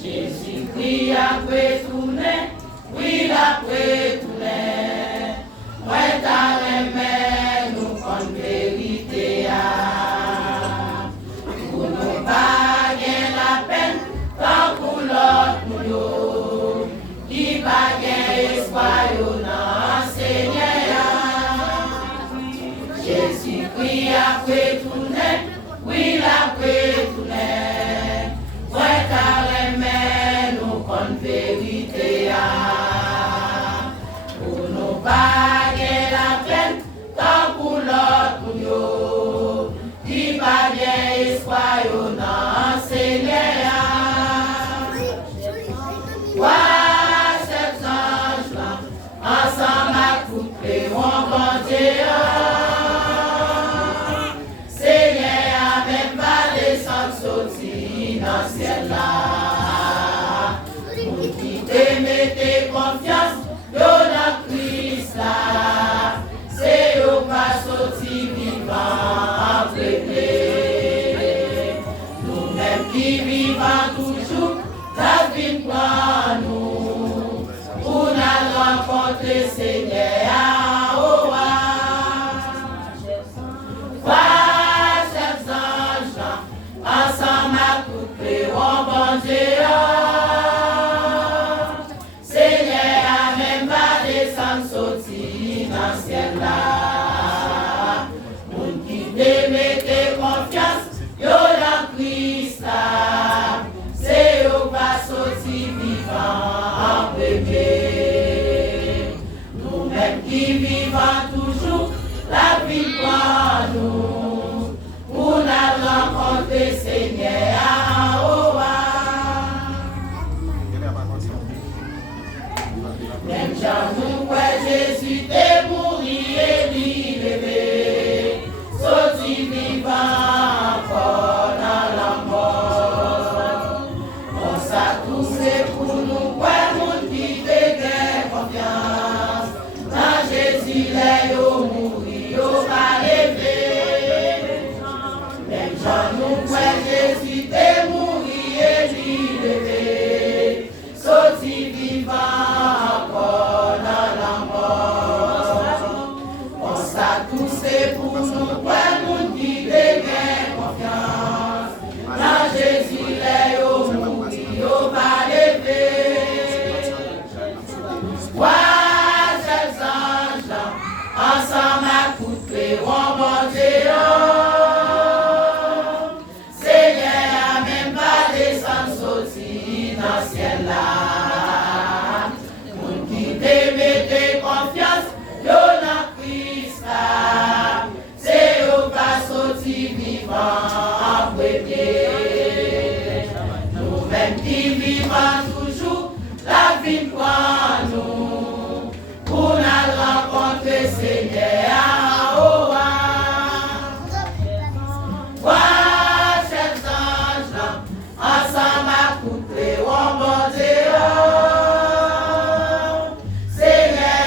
Jésus-Christ a retourné, oui, la retourné. Moi, t'as aimé, nous, comme vérité. Pour nous pas la peine, tant pour l'autre, nous, qui pas espoir, non, Seigneur. Jésus-Christ a retourné, oui, la retourné. Moi, t'as aimé, nous, comme vérité. Pour nous pas la peine, tant pour l'autre, nous, qui pas espoir, non, Seigneur. Quoi, ces anges-là, ensemble à couper, on va dire. Seigneur, même pas descendre, sortir dans le ciel là. Pour qui te mettez confiance, dans la Christ là. C'est au pas sortir vivant, après. Nous-mêmes qui vivons toujours, la vie pour nous, pour nous rencontrer Seigneur. Oh, ces anges, ensemble à couper, on bon Dieu. Seigneur, même pas descendre, sortir dans le ciel là. Moun qui te mette confiance, yo dans Christ là. C'est au pas sortir vivant en premier. Nous-mêmes qui vivons toujours, la vie pour nous, pour nous rencontrer Seigneur. Même Jean nous voit Jésus t'est mouru et lui levé, sorti vivant encore dans la mort. On s'attouche pour nous voir monde qui fait confiance. Dans Jésus les yo mouru, yo pas levé. Même Jean nous voit Jésus t'est mouru et lui levé, sorti vivant encore dans la mort. On s'attouche pour nous voir monde qui fait confiance. Dans Jésus les yo mouru, yo pas levé. Quoi, ces anges, ensemble à couper, on va dire. Seigneur, même pas descendre, sortir dans le ciel là. Moun qui te mette confiance, yo dans Christ là. C'est yo pas sortir vivant en premier. Nous-mêmes qui vivons toujours, la vie pour nous, pour nous rencontrer Seigneur. Oh, quoi, ces anges, ensemble à couper, on va dire. Seigneur,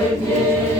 premier.